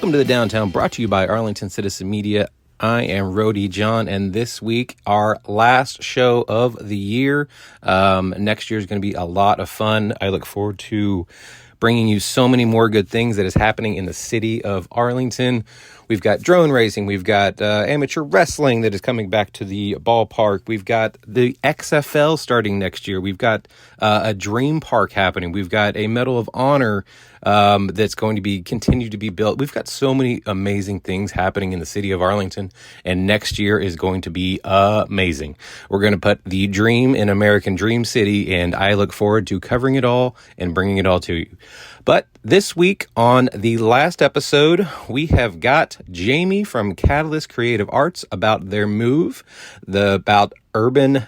Welcome to the Downtown, brought to you by Arlington Citizen Media. I am Rody John, and this week, our last show of the year. Next year is going to be a lot of fun. I look forward to bringing you so many more good things that is happening in the city of Arlington. We've got drone racing. We've got amateur wrestling that is coming back to the ballpark. We've got the XFL starting next year. We've got a dream park happening. We've got a Medal of Honor that's going to be continued to be built. We've got so many amazing things happening in the city of Arlington, and next year is going to be amazing. We're going to put the dream in American Dream City, and I look forward to covering it all and bringing it all to you. But this week on the last episode, we have got Jaime from Catalyst Creative Arts about their move, about Urban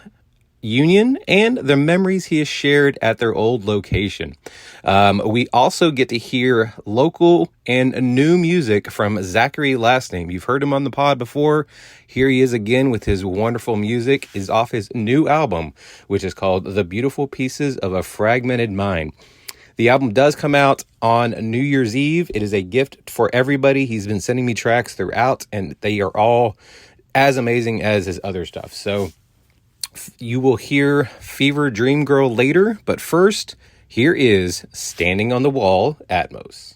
Union, and the memories he has shared at their old location. We also get to hear local and new music from Zachary Lastname. You've heard him on the pod before. Here he is again with his wonderful music. Is off his new album, which is called The Beautiful Pieces of a Fragmented Mind. The album does come out on New Year's Eve. It is a gift for everybody. He's been sending me tracks throughout, and they are all as amazing as his other stuff. So you will hear Fever Dream Girl later, but first, here is Standing on the Wall Atmos.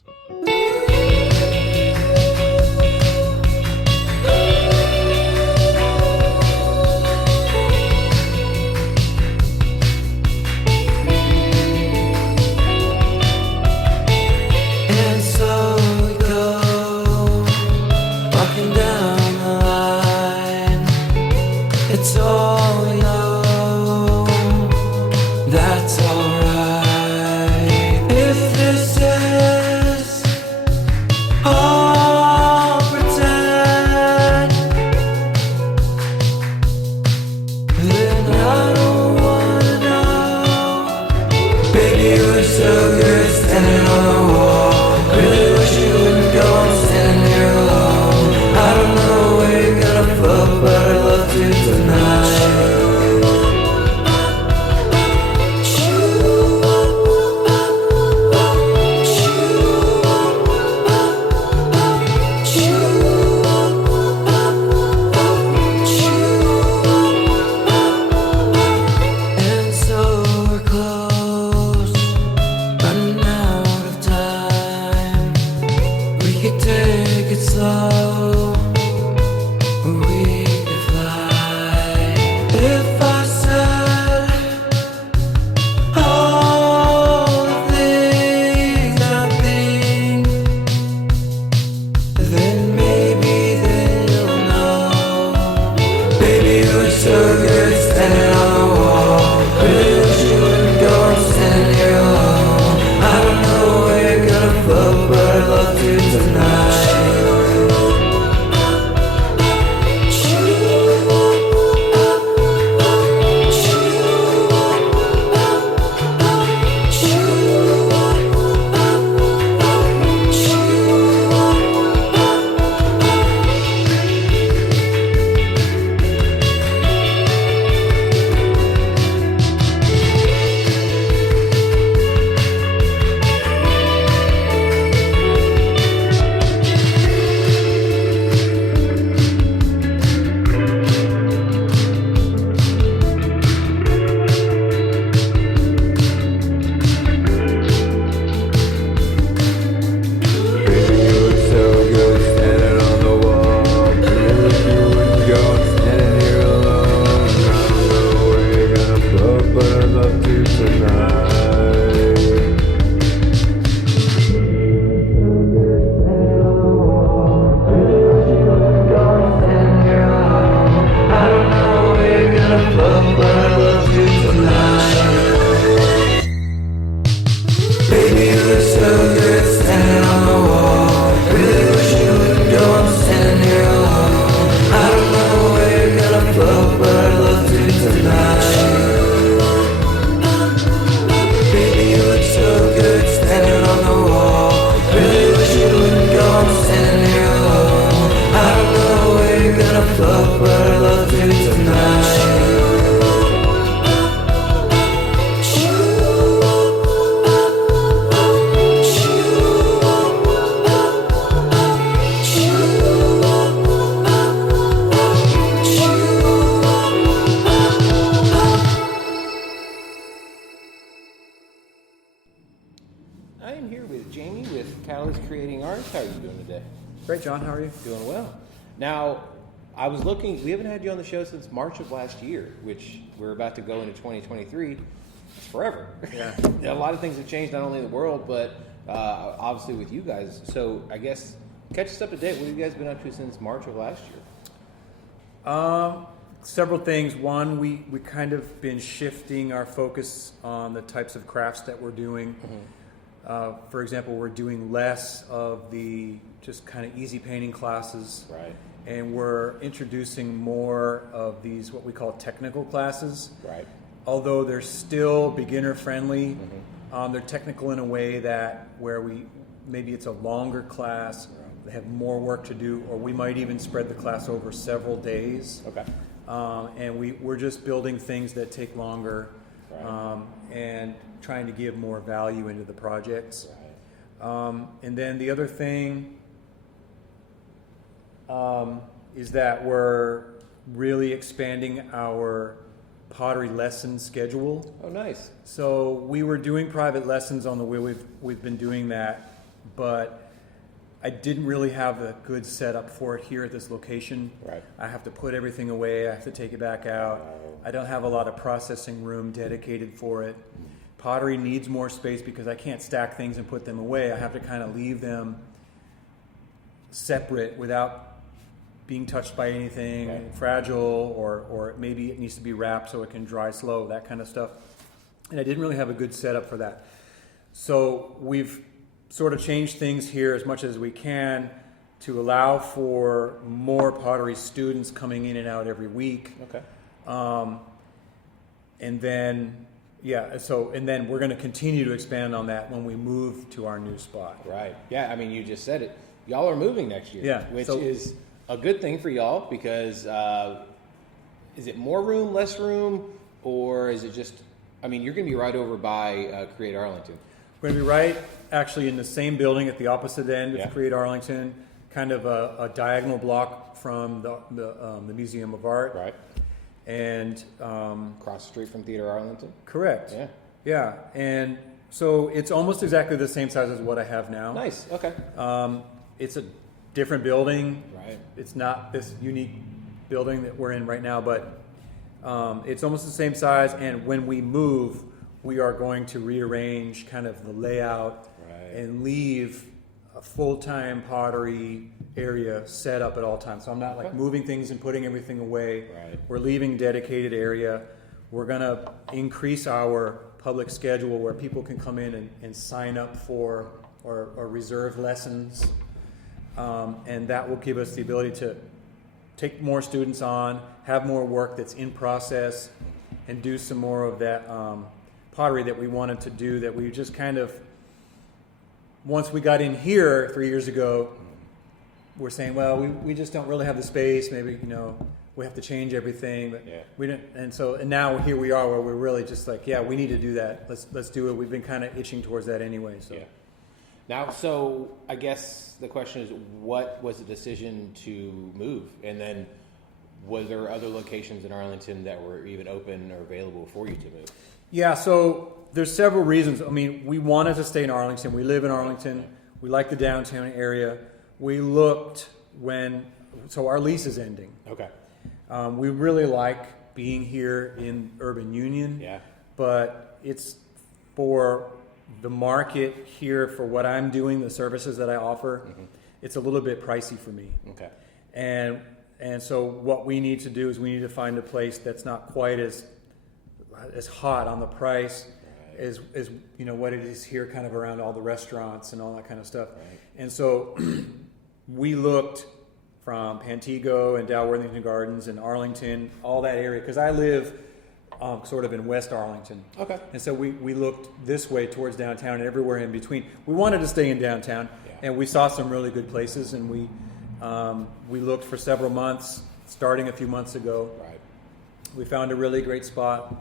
Creating Arts. How are you doing today? Great, John. How are you? Doing well. Now, I was looking, we haven't had you on the show since March of last year, which we're about to go into 2023. It's forever. Yeah. A lot of things have changed, not only in the world, but obviously with you guys. So I guess, catch us up to date. What have you guys been up to since March of last year? Several things. One, we kind of been shifting our focus on the types of crafts that we're doing. For example, we're doing less of the just kind of easy painting classes. Right. And we're introducing more of these, what we call technical classes. Right. Although they're still beginner friendly, they're technical in a way that where maybe it's a longer class, they have more work to do, or we might even spread the class over several days. Okay. And we're just building things that take longer, Right. and trying to give more value into the projects. Right. And then the other thing is that we're really expanding our pottery lesson schedule. Oh, nice. So we were doing private lessons on the way. We've been doing that, but I didn't really have a good setup for it here at this location. Right. I have to put everything away. I have to take it back out. I don't have a lot of processing room dedicated for it. Pottery needs more space because I can't stack things and put them away. I have to kind of leave them separate without being touched by anything fragile, or maybe it needs to be wrapped so it can dry slow, that kind of stuff. And I didn't really have a good setup for that. So we've sort of changed things here as much as we can to allow for more pottery students coming in and out every week. Okay. And then, and then we're going to continue to expand on that when we move to our new spot. Right. Yeah, I mean, you just said it. Y'all are moving next year. Yeah. Which is a good thing for y'all because is it more room, less room, or is it just, I mean, you're going to be right over by Create Arlington. We're going to be right actually in the same building at the opposite end of Yeah. Create Arlington, kind of a diagonal block from the Museum of Art. Right. And Across the street from Theater Arlington. correct. Yeah. Yeah. And so it's almost exactly the same size as what I have now. Nice. Okay. It's a different building. Right. It's not this unique building that we're in right now, but it's almost the same size. And when we move, we are going to rearrange kind of the layout and leave a full-time pottery area set up at all times. So I'm not like moving things and putting everything away. Right. We're leaving dedicated area. We're going to increase our public schedule where people can come in and sign up for or reserve lessons. And that will give us the ability to take more students on, have more work that's in process, and do some more of that pottery that we wanted to do that we just kind of, once we got in here 3 years ago, we're saying, well, we just don't really have the space. Maybe, we have to change everything. But we didn't, and now here we are where we're really just like, we need to do that. Let's do it. We've been kind of itching towards that anyway. So. Yeah. Now, so I guess the question is, what was the decision to move? And then was there other locations in Arlington that were even open or available for you to move? Yeah, so there's several reasons. I mean, we wanted to stay in Arlington. We live in Arlington. We like the downtown area. We looked so our lease is ending. Okay. We really like being here in Urban Union. Yeah. But it's for the market here for what I'm doing, the services that I offer, it's a little bit pricey for me. Okay. And so what we need to do is we need to find a place that's not quite as hot on the price as what it is here, kind of around all the restaurants and all that kind of stuff. Right. And so we looked from Pantego and Dow Worthington Gardens and Arlington, all that area, because I live sort of in West Arlington. Okay. And so we looked this way towards downtown and everywhere in between. We wanted to stay in downtown, and we saw some really good places, and we looked for several months, starting a few months ago. Right. We found a really great spot,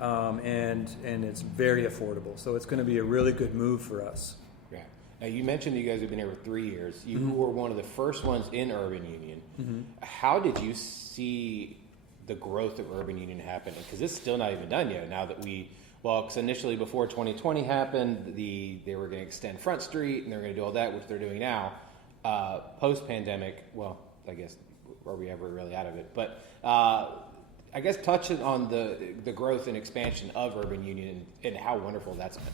and it's very affordable. So it's going to be a really good move for us. Yeah. Now, you mentioned that you guys have been here for 3 years. You were one of the first ones in Urban Union. How did you see the growth of Urban Union happen? Because it's still not even done yet. Now that we Well, because initially before 2020 happened, they were going to extend Front Street and they're going to do all that, which they're doing now. Post-pandemic, well, I guess, are we ever really out of it? But I guess touching on the growth and expansion of Urban Union and how wonderful that's been.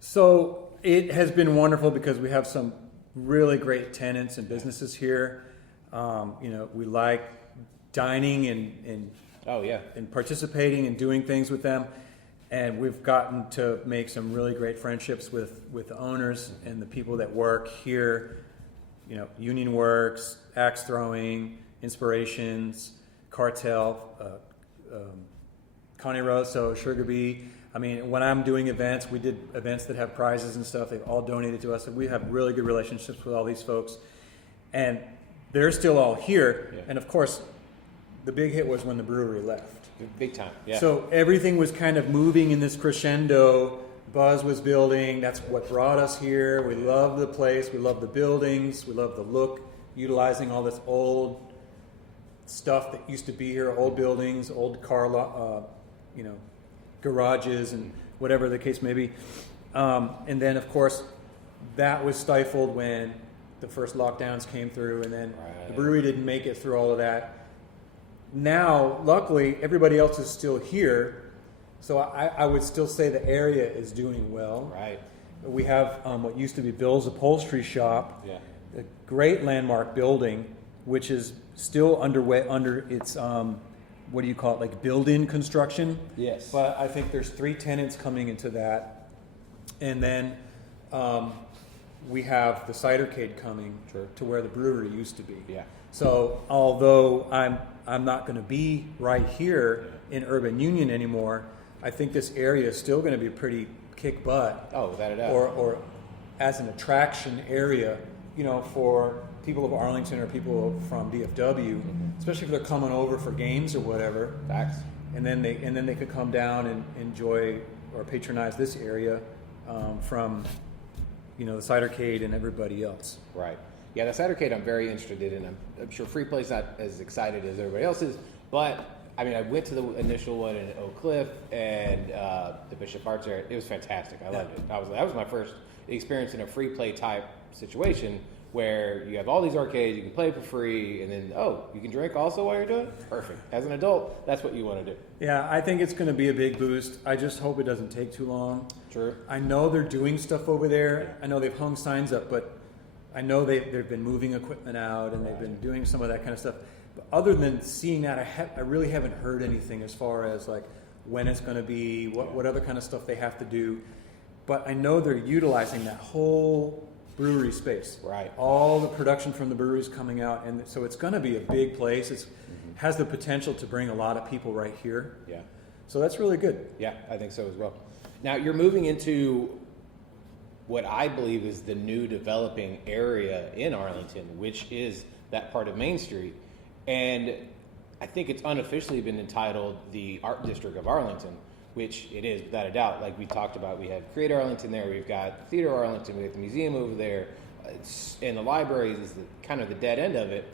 So it has been wonderful because we have some really great tenants and businesses here. We like dining and participating and doing things with them. And we've gotten to make some really great friendships with the owners and the people that work here. Union Works, Axe Throwing, Inspirations, Cartel, Connie Rosso, Sugar Bee. I mean, when I'm doing events, we did events that have prizes and stuff. They've all donated to us. And we have really good relationships with all these folks. And they're still all here. Yeah. And of course, the big hit was when the brewery left. Big time, yeah. So everything was kind of moving in this crescendo. Buzz was building. That's what brought us here. We love the place. We love the buildings. We love the look, utilizing all this old stuff that used to be here, old buildings, old car, garages, and whatever the case may be. And then, of course, that was stifled when the first lockdowns came through, and then the brewery didn't make it through all of that. Now, luckily, everybody else is still here, so I would still say the area is doing well. Right. We have what used to be Bill's Upholstery Shop, a great landmark building, which is still underway under its, what do you call it, like build-in construction? Yes. But I think there's 3 tenants coming into that. And then we have the Cidercade coming to where the brewery used to be. Yeah. So although I'm not going to be right here in Urban Union anymore, I think this area is still going to be pretty kick butt. Oh, without a doubt. Or as an attraction area, for people of Arlington or people from DFW, especially if they're coming over for games or whatever. Facts. And then they could come down and enjoy or patronize this area from the Cidercade and everybody else. Right. Yeah, the Cidercade I'm very interested in. I'm sure Free Play's not as excited as everybody else is, but I mean, I went to the initial one in Oak Cliff and the Bishop Arts area. It was fantastic. I loved it. That was my first experience in a free play type situation where you have all these arcades, you can play for free, and then, you can drink also while you're doing it? Perfect. As an adult, that's what you want to do. Yeah, I think it's going to be a big boost. I just hope it doesn't take too long. True. I know they're doing stuff over there. I know they've hung signs up, but I know they've been moving equipment out and they've been doing some of that kind of stuff. But other than seeing that, I really haven't heard anything as far as like when it's going to be, what other kind of stuff they have to do. But I know they're utilizing that whole brewery space. Right. All the production from the breweries coming out, and so it's going to be a big place. It has the potential to bring a lot of people right here. Yeah. So that's really good. Yeah, I think so as well. Now you're moving into what I believe is the new developing area in Arlington, which is that part of Main Street. And I think it's unofficially been entitled the Art District of Arlington, which it is without a doubt. Like we talked about, we have Creator Arlington there, we've got Theater Arlington, we have the museum over there, and the libraries is kind of the dead end of it.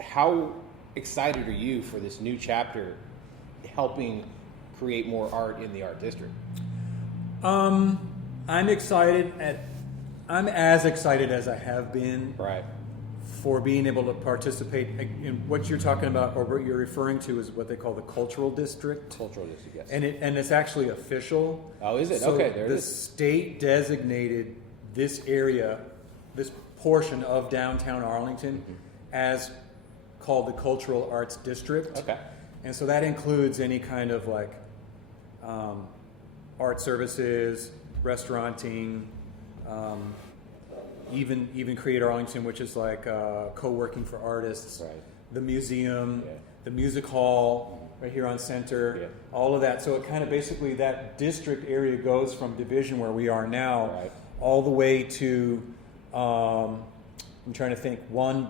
How excited are you for this new chapter helping create more art in the Art District? I'm excited I'm as excited as I have been for being able to participate in what you're talking about, or what you're referring to is what they call the Cultural District. Cultural District, yes. And it's actually official. Oh, is it? So okay, there it is. The state designated this area, this portion of downtown Arlington, as called the Cultural Arts District. Okay. And so that includes any kind of like art services, restauranting, even Creator Arlington, which is like co-working for artists, the museum, the music hall right here on Center, all of that. So it kind of basically, that district area goes from Division, where we are now, all the way to, I'm trying to think, one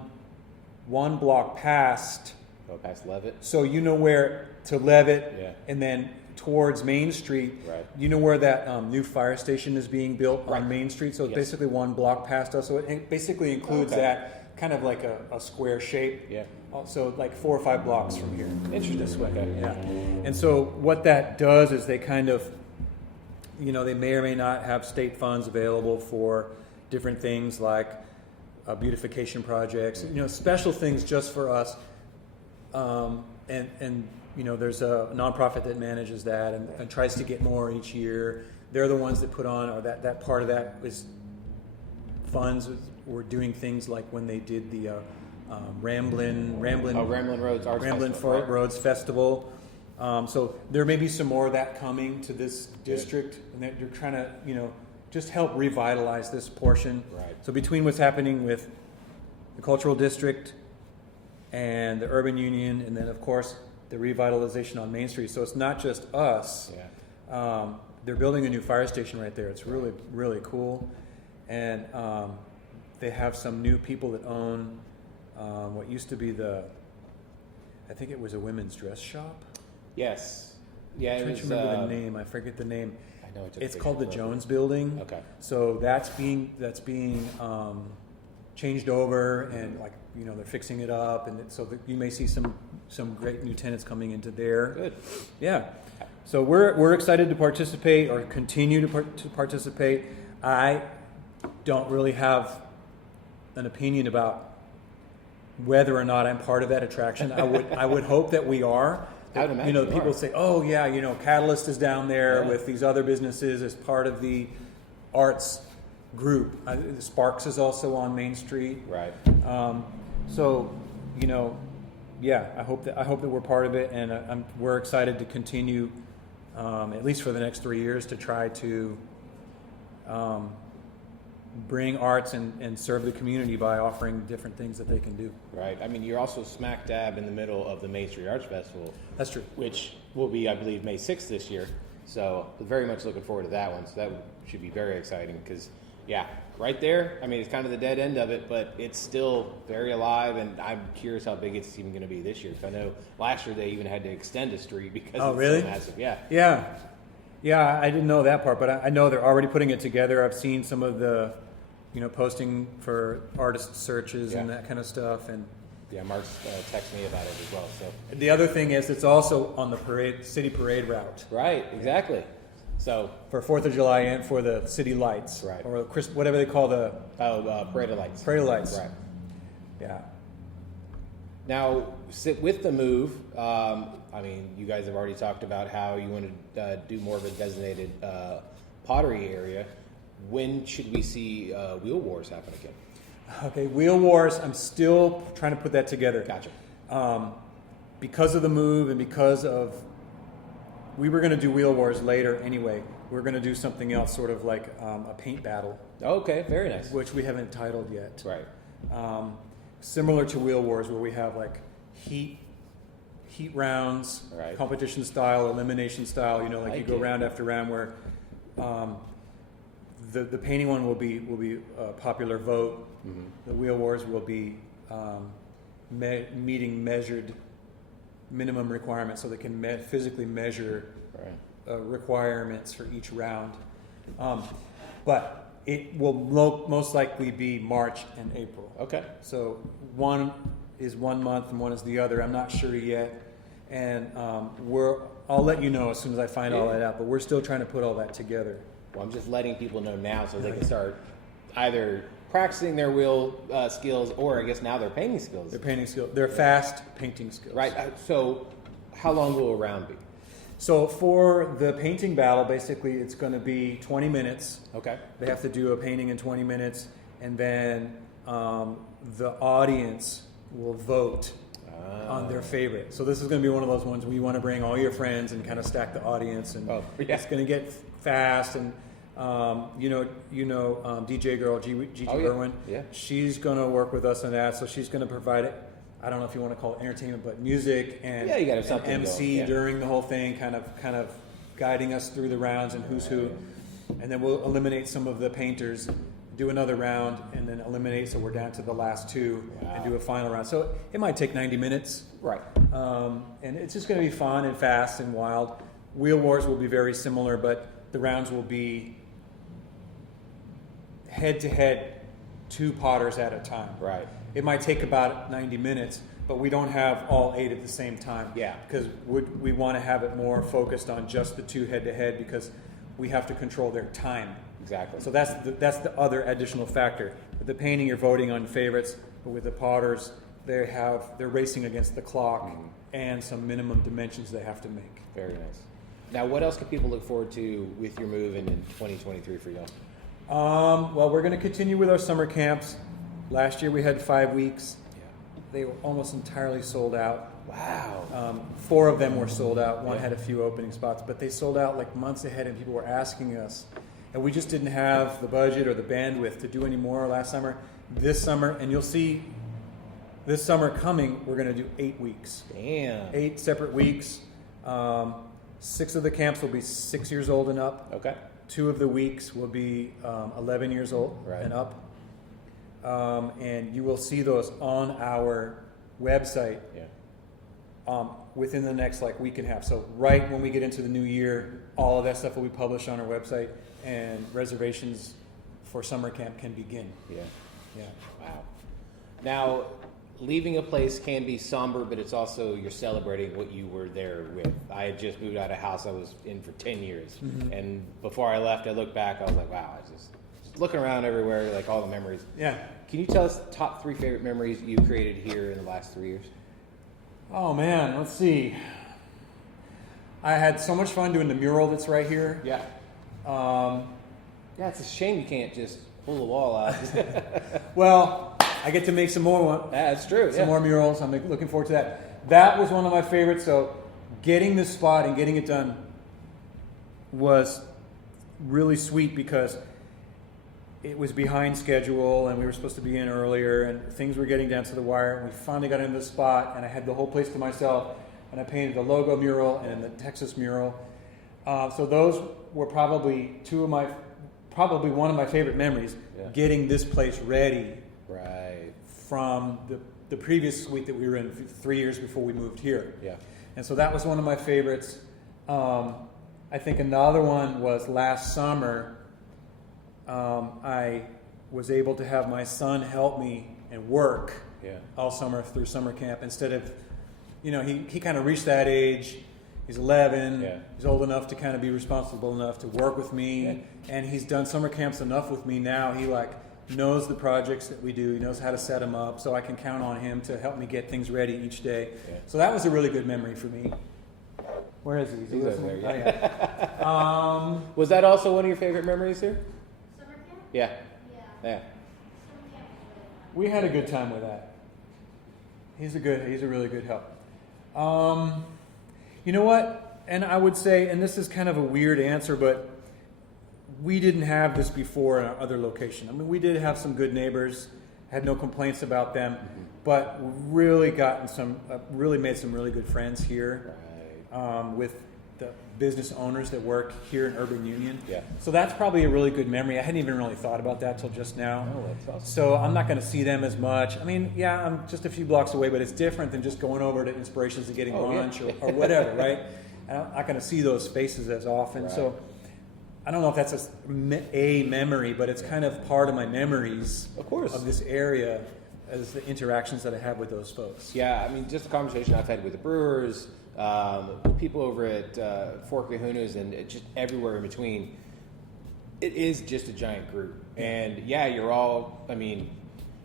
block past. Oh, past Levitt? So you know where to Levitt, and then towards Main Street, you know where that new fire station is being built on Main Street? So it's basically one block past us. So it basically includes that kind of like a square shape. Yeah. So like 4 or 5 blocks from here. Interesting. This way. Yeah. And so what that does is they kind of they may or may not have state funds available for different things like beautification projects, special things just for us. And there's a nonprofit that manages that and tries to get more each year. They're the ones that put on, or that part of that is funds. We're doing things like when they did the Ramblin' Roads Arts Festival. Roads Festival. So there may be some more of that coming to this district, and that they're trying to, just help revitalize this portion. Right. So between what's happening with the cultural district and the urban union, and then of course the revitalization on Main Street. So it's not just us. Yeah. They're building a new fire station right there. It's really, really cool. And they have some new people that own what used to be I think it was a women's dress shop. Yes. Yeah, I'm trying to remember the name. I forget the name. I know it's called the Jones Building. Okay. So that's being changed over, and they're fixing it up, and so that you may see some great new tenants coming into there. Good. Yeah. So we're excited to participate, or continue to participate. I don't really have an opinion about whether or not I'm part of that attraction. I would hope that we are. I would imagine People say, "Oh yeah, Catalyst is down there with these other businesses as part of the arts group." Sparks is also on Main Street. Right. So, I hope that we're part of it, and we're excited to continue, at least for the next 3 years, to try to bring arts and serve the community by offering different things that they can do. Right. I mean, you're also smack dab in the middle of the Main Street Arts Festival. That's true. Which will be, I believe, May 6th this year. So very much looking forward to that one. So that should be very exciting because, right there, I mean, it's kind of the dead end of it, but it's still very alive, and I'm curious how big it's even going to be this year. Because I know last year they even had to extend a street because it's really? so massive. Yeah. Yeah, I didn't know that part, but I know they're already putting it together. I've seen some of the, posting for artist searches and that kind of stuff. And yeah, Mark's texted me about it as well. So the other thing is, it's also on the city parade route. Right, exactly. So for 4th of July and for the city lights, right, or whatever they call the parade of lights. Parade of lights, right? Yeah. Now, with the move, I mean, you guys have already talked about how you want to do more of a designated pottery area. When should we see Wheel Wars happen again? Okay, Wheel Wars, I'm still trying to put that together. Gotcha. Because of the move and because of, we were going to do Wheel Wars later anyway. We're going to do something else, sort of like a paint battle. Okay, very nice. Which we haven't titled yet. Right. Similar to Wheel Wars, where we have like heat rounds, right, competition style, elimination style. You go round after round, where the painting one will be a popular vote. Mm-hmm. The Wheel Wars will be meeting measured minimum requirements, so they can physically measure requirements for each round. But it will most likely be March and April. Okay. So one is 1 month and one is the other. I'm not sure yet, and I'll let you know as soon as I find all that out. But we're still trying to put all that together. Well, I'm just letting people know now so they can start either practicing their wheel skills, or I guess now their painting skills. Their fast painting skills. Right. So how long will a round be? So for the painting battle, basically it's going to be 20 minutes. Okay. They have to do a painting in 20 minutes, and then the audience will vote on their favorite. So this is going to be one of those ones where you want to bring all your friends and kind of stack the audience, and it's going to get fast. And DJ girl Gigi Irwin, she's going to work with us on that. So she's going to provide it. I don't know if you want to call it entertainment, but music and, you gotta have something MC during the whole thing, kind of guiding us through the rounds and who's who. And then we'll eliminate some of the painters, do another round, and then eliminate, so we're down to the last two, and do a final round. So it might take 90 minutes. Right. And it's just going to be fun and fast and wild. Wheel Wars will be very similar, but the rounds will be head-to-head, 2 potters at a time. Right. It might take about 90 minutes, but we don't have all 8 at the same time. Yeah. Because we want to have it more focused on just the 2 head-to-head, because we have to control their time. Exactly. So that's the other additional factor. With the painting, you're voting on favorites, but with the potters, they're racing against the clock and some minimum dimensions they have to make. Very nice. Now, what else can people look forward to with your move in 2023 for y'all? Well, we're going to continue with our summer camps. Last year we had 5 weeks. Yeah. They were almost entirely sold out. Wow. 4 of them were sold out. One had a few opening spots, but they sold out like months ahead, and people were asking us. And we just didn't have the budget or the bandwidth to do any more last summer. This summer, and you'll see this summer coming, we're going to do 8 weeks. Damn. 8 separate weeks. 6 of the camps will be 6 years old and up. Okay. 2 of the weeks will be 11 years old and up. And you will see those on our website within the next week and a half. So right when we get into the new year, all of that stuff will be published on our website, and reservations for summer camp can begin. Yeah. Yeah. Wow. Now, leaving a place can be somber, but it's also you're celebrating what you were there with. I had just moved out of a house I was in for 10 years. And before I left, I looked back, I was like, wow, I just looking around everywhere, like all the memories. Yeah. Can you tell us the top 3 favorite memories you've created here in the last 3 years? Oh, man, let's see. I had so much fun doing the mural that's right here. Yeah. Yeah, it's a shame you can't just pull the wall out. Well, I get to make some more. That's true. Some more murals. I'm looking forward to that. That was one of my favorites. So getting this spot and getting it done was really sweet because it was behind schedule and we were supposed to be in earlier and things were getting down to the wire. And we finally got into the spot and I had the whole place to myself, and I painted the logo mural and the Texas mural. So those were probably one of my favorite memories. Yeah. Getting this place ready. Right. From the previous suite that we were in 3 years before we moved here. Yeah. And so that was one of my favorites. I think another one was last summer. I was able to have my son help me and work all summer through summer camp instead of, he kind of reached that age. He's 11. Yeah. He's old enough to kind of be responsible enough to work with me. Yeah. And he's done summer camps enough with me now. He knows the projects that we do. He knows how to set them up, so I can count on him to help me get things ready each day. Yeah. So that was a really good memory for me. Where is he? He's over there, yeah. Oh, yeah. Was that also one of your favorite memories here? Summer camp? Yeah. Yeah. Yeah. Summer camp was really fun. We had a good time with that. He's a really good help. You know what? And I would say, and this is kind of a weird answer, but we didn't have this before in our other location. I mean, we did have some good neighbors, had no complaints about them, but really really made some really good friends here with the business owners that work here in Urban Union. Yeah. So that's probably a really good memory. I hadn't even really thought about that till just now. Oh, that's awesome. So I'm not going to see them as much. I mean, yeah, I'm just a few blocks away, but it's different than just going over to Inspirations and getting lunch or whatever, right? And I'm not going to see those faces as often. Right. So I don't know if that's a memory, but it's kind of part of my memories of this area as the interactions that I have with those folks. Yeah, I mean, just the conversation I've had with the brewers, people over at Four Kahunas, and just everywhere in between. It is just a giant group. And yeah, you're all, I mean,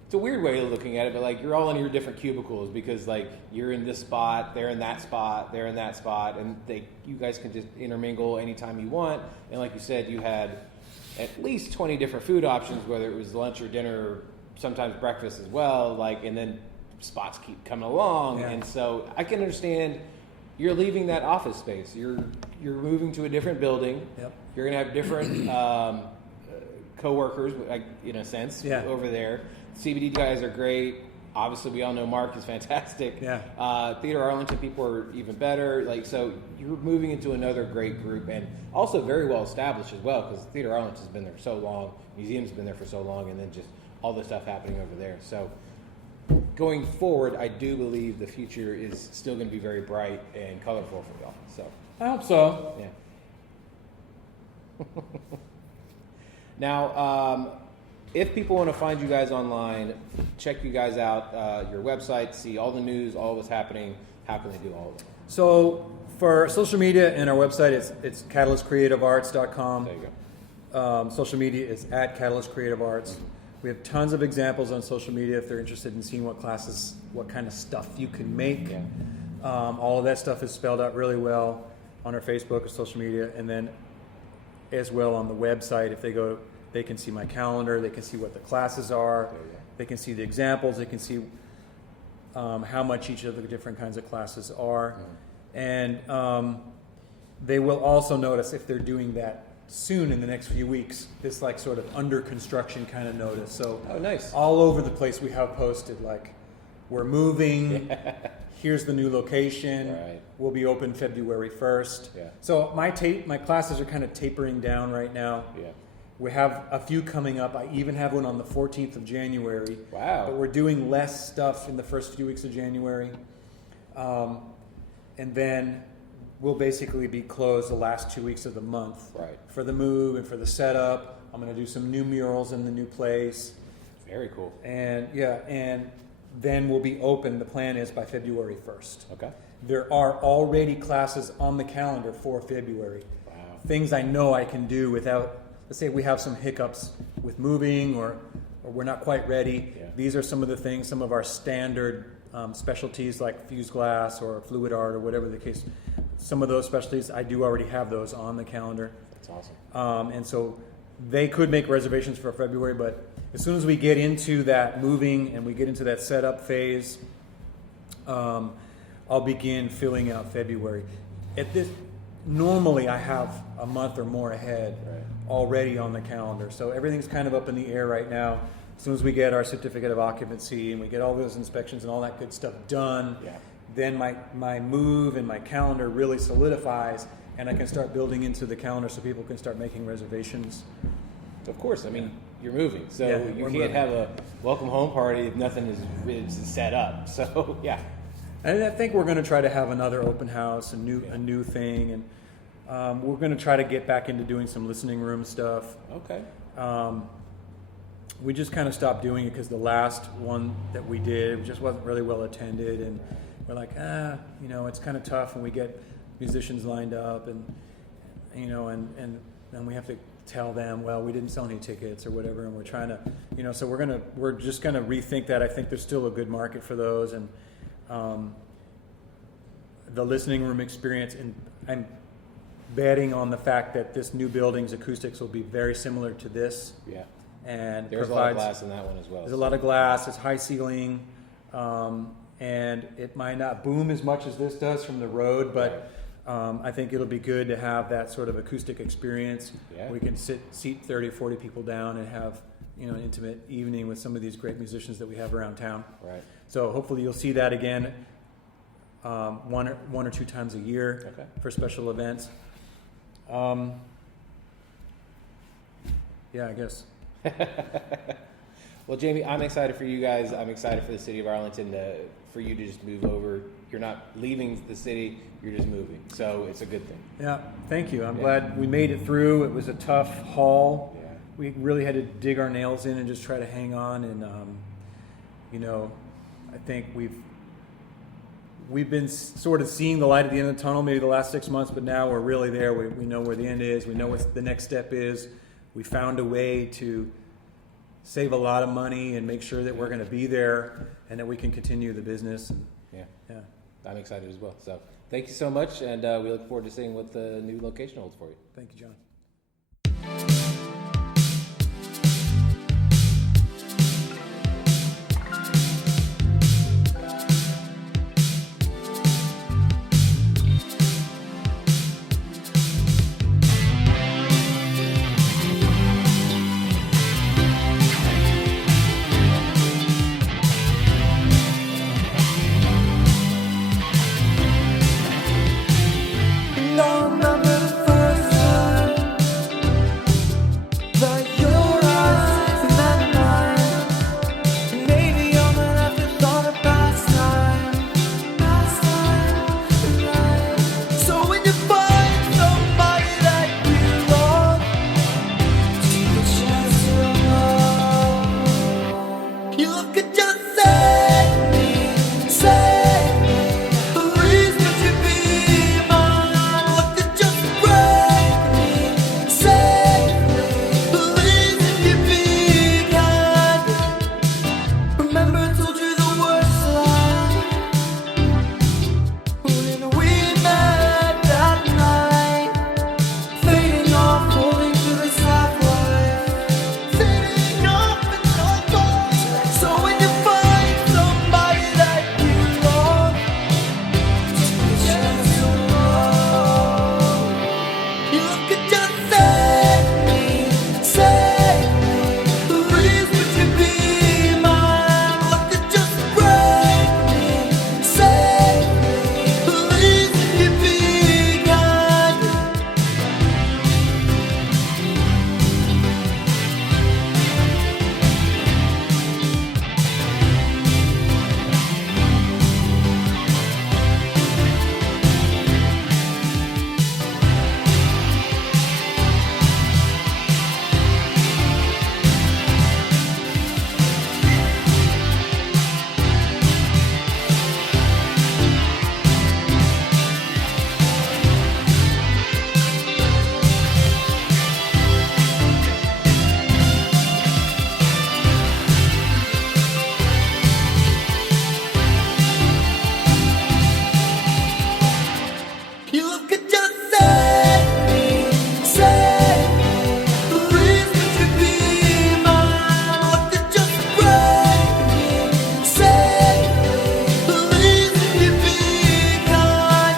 it's a weird way of looking at it, but you're all in your different cubicles because you're in this spot, they're in that spot, they're in that spot, and you guys can just intermingle anytime you want. And like you said, you had at least 20 different food options, whether it was lunch or dinner, or sometimes breakfast as well, and then spots keep coming along. Yeah. And so I can understand you're leaving that office space. You're moving to a different building. Yep. You're going to have different co-workers, in a sense, over there. CBD guys are great. Obviously, we all know Mark is fantastic. Yeah. Theater Arlington people are even better. So you're moving into another great group, and also very well established as well, because Theater Arlington's been there so long, museum's been there for so long, and then just all the stuff happening over there. So going forward, I do believe the future is still going to be very bright and colorful for y'all. So I hope so. yeah. Now, if people want to find you guys online, check you guys out, your website, see all the news, all what's happening, how can they do all of it? So For social media and our website, it's catalystcreativearts.com. There you go. Social media is at Catalyst Creative Arts. We have tons of examples on social media if they're interested in seeing what classes, what kind of stuff you can make. Yeah. All of that stuff is spelled out really well on our Facebook or social media, and then as well on the website. If they go, they can see my calendar, they can see what the classes are, they can see the examples, they can see how much each of the different kinds of classes are. And they will also notice if they're doing that soon in the next few weeks, this like sort of under construction kind of notice. So Oh, nice. all over the place we have posted like, we're moving, here's the new location, Right. we'll be open February 1st. Yeah. So my classes are kind of tapering down right now. Yeah. We have a few coming up. I even have one on the 14th of January. Wow. But we're doing less stuff in the first few weeks of January. And then we'll basically be closed the last 2 weeks of the month. Right. For the move and for the setup. I'm going to do some new murals in the new place. Very cool. And yeah, and then we'll be open. The plan is by February 1st. Okay. There are already classes on the calendar for February. Wow. Things I know I can do without, let's say we have some hiccups with moving or we're not quite ready. Yeah. These are some of the things, some of our standard specialties like fused glass or fluid art or whatever the case. Some of those specialties, I do already have those on the calendar. That's awesome. And so they could make reservations for February, but as soon as we get into that moving and we get into that setup phase, I'll begin filling out February. Normally I have a month or more ahead already on the calendar. So everything's kind of up in the air right now. As soon as we get our certificate of occupancy and we get all those inspections and all that good stuff done, then my move and my calendar really solidifies and I can start building into the calendar so people can start making reservations. Of course, I mean, you're moving, so Yeah, you we're can't moving. have a welcome home party if nothing is set up. So yeah. And I think we're going to try to have another open house, a new thing, and we're going to try to get back into doing some listening room stuff. Okay. We just kind of stopped doing it because the last one that we did just wasn't really well attended, and we're like, it's kind of tough when we get musicians lined up, and and we have to tell them, well, we didn't sell any tickets or whatever, and we're trying to, so we're just going to rethink that. I think there's still a good market for those, and the listening room experience, and I'm betting on the fact that this new building's acoustics will be very similar to this. Yeah. And There's a lot of glass in that one as well. There's a lot of glass. It's high ceiling, and it might not boom as much as this does from the road, but I think it'll be good to have that sort of acoustic experience. Yeah. We can seat 30, 40 people down and have an intimate evening with some of these great musicians that we have around town. Right. So hopefully you'll see that again one or two times a year for special events. Yeah, I guess. Well, Jamie, I'm excited for you guys. I'm excited for the city of Arlington for you to just move over. You're not leaving the city, you're just moving. So it's a good thing. Yeah, thank you. I'm glad we made it through. It was a tough haul. Yeah. We really had to dig our nails in and just try to hang on. And, I think we've been sort of seeing the light at the end of the tunnel maybe the last 6 months, but now we're really there. We know where the end is. We know what the next step is. We found a way to save a lot of money and make sure that we're going to be there and that we can continue the business. Yeah. Yeah. I'm excited as well. So thank you so much, and we look forward to seeing what the new location holds for you. Thank you, John. Don't remember the first time could just save me, save me. Please would you be mine? What could just break me, save me. Please would you be kind?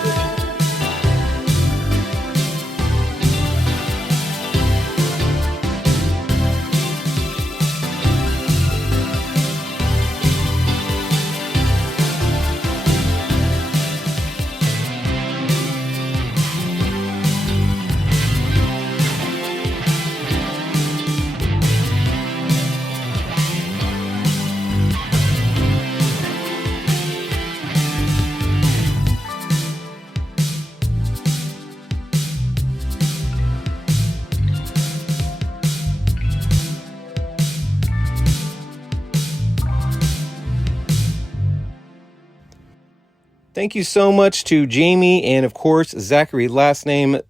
Thank you so much to Jaime and, of course, Zachary Lastname.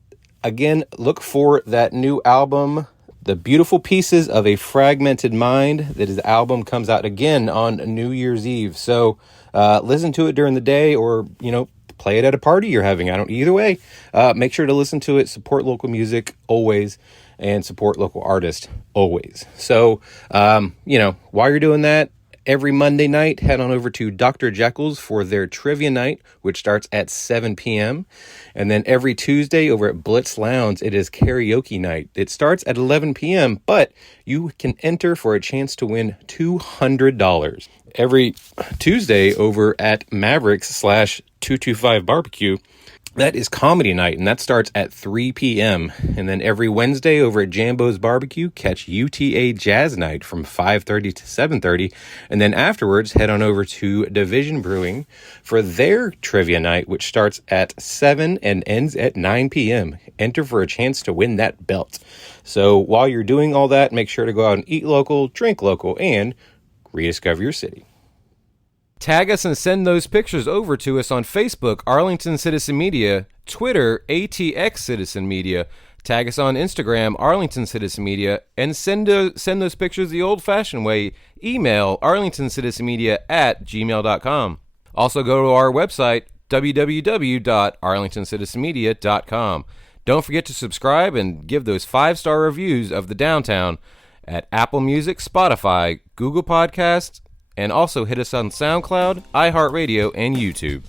Again, look for that new album, The Beautiful Pieces of a Fragmented Mind. That album comes out again on New Year's Eve. So listen to it during the day or, play it at a party you're having. Either way, make sure to listen to it. Support local music always and support local artists always. So, while you're doing that, every Monday night, head on over to Dr. Jekyll's for their trivia night, which starts at 7 p.m. And then every Tuesday over at Blitz Lounge, it is karaoke night. It starts at 11 p.m., but you can enter for a chance to win $200. Every Tuesday over at Mavericks/225 Barbecue, that is comedy night, and that starts at 3 p.m. And then every Wednesday over at Jambo's Barbecue, catch UTA Jazz Night from 5:30 to 7:30. And then afterwards, head on over to Division Brewing for their trivia night, which starts at 7 and ends at 9 p.m. Enter for a chance to win that belt. So while you're doing all that, make sure to go out and eat local, drink local, and rediscover your city. Tag us and send those pictures over to us on Facebook, Arlington Citizen Media, Twitter, ATX Citizen Media. Tag us on Instagram, Arlington Citizen Media, and send those pictures the old-fashioned way. Email arlingtoncitizenmedia@gmail.com. Also go to our website, www.arlingtoncitizenmedia.com. Don't forget to subscribe and give those 5-star reviews of the Downtown at Apple Music, Spotify, Google Podcasts, and also hit us on SoundCloud, iHeartRadio, and YouTube.